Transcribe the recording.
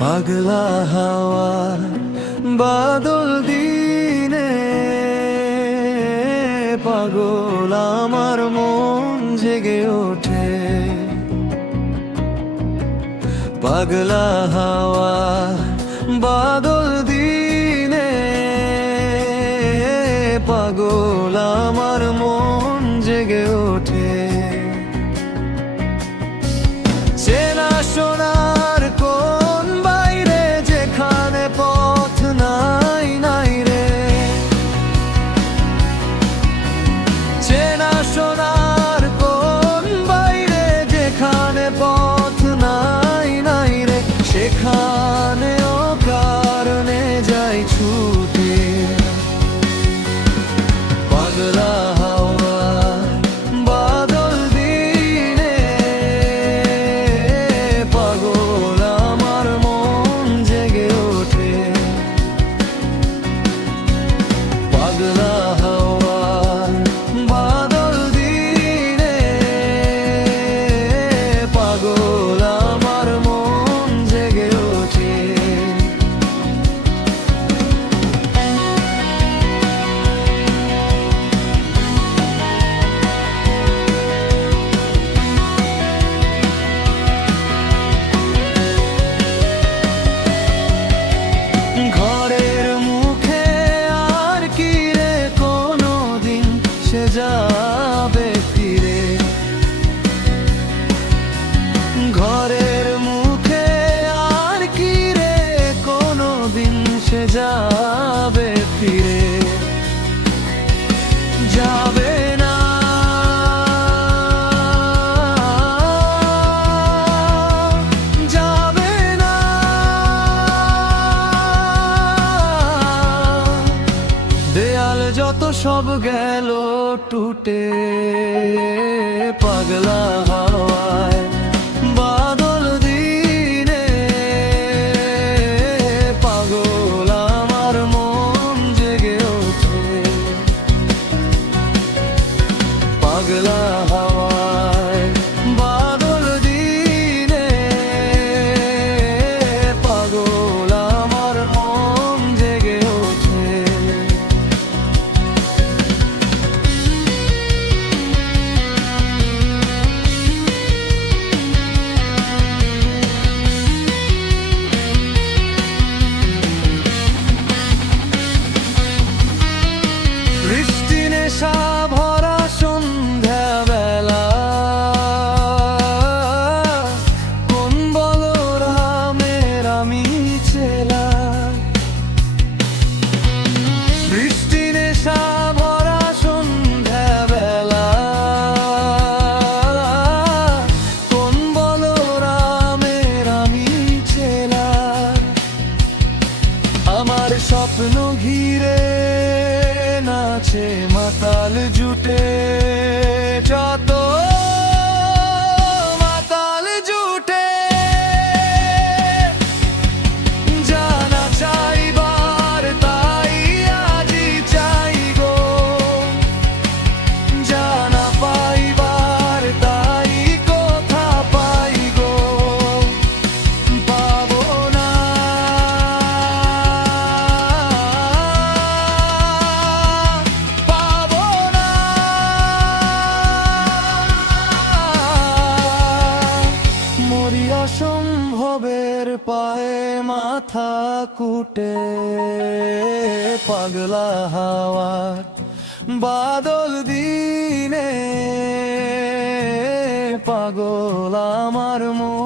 পাগলা হাওয়া বাদল দিনে, পাগল আমার মন জেগে ওঠে। পাগলা হাওয়া বাদল দিনে, পাগল আমার মন জেগে ওঠে। চেনা সোনার কোন বাইরে, যেখানে পথ নাই নাই রে। চেনা সোনার কোন বাইরে, যেখানে পথ নাই নাই রে। সেখানেও কারণে যাই ছুটে। পাগলা হাওয়া বাদল দিনে, পাগল আমার মন জেগে ওঠে। পাগলা হাওয়া বাদল দিনে, পাগল আমার মন জেগে ওঠে। ঘরের মুখে আর কি রে কোনো দিন সে যাবে ফিরে। ঘরের মুখে আর কি রে কোনো দিন সে যাবে ফিরে। যাবে না, যাবে না। দেয়াল যত সব গেল টুটে। পাগলা হাওয়ায় বাদল দিনে, পাগল আমার মন জেগে ওঠে। পাগলা হাওয়ায় বাদল দিনে, পাগল আমার মন জেগে ওঠে। বৃষ্টি নেশা ভরা সন্ধ্যা বেলা, কোন বলরামের আমি চেলা। বৃষ্টি নেশা ভরা সন্ধ্যা বেলা, কোন বলরামের আমি চেলা। আমার স্বপ্ন ঘিরে নাচে মাতাল জুটে। যত মাতাল জুটে, জানা চাইবার তাই আজি চাই গো। জানা পাইবার তাই কথা পাই গো। পাবো না, পাবো না। মরি অসম্ভবের পায়ে মাথা কুটে। পাগলা হাওয়ার বাদল দিনে, পাগল আমার মন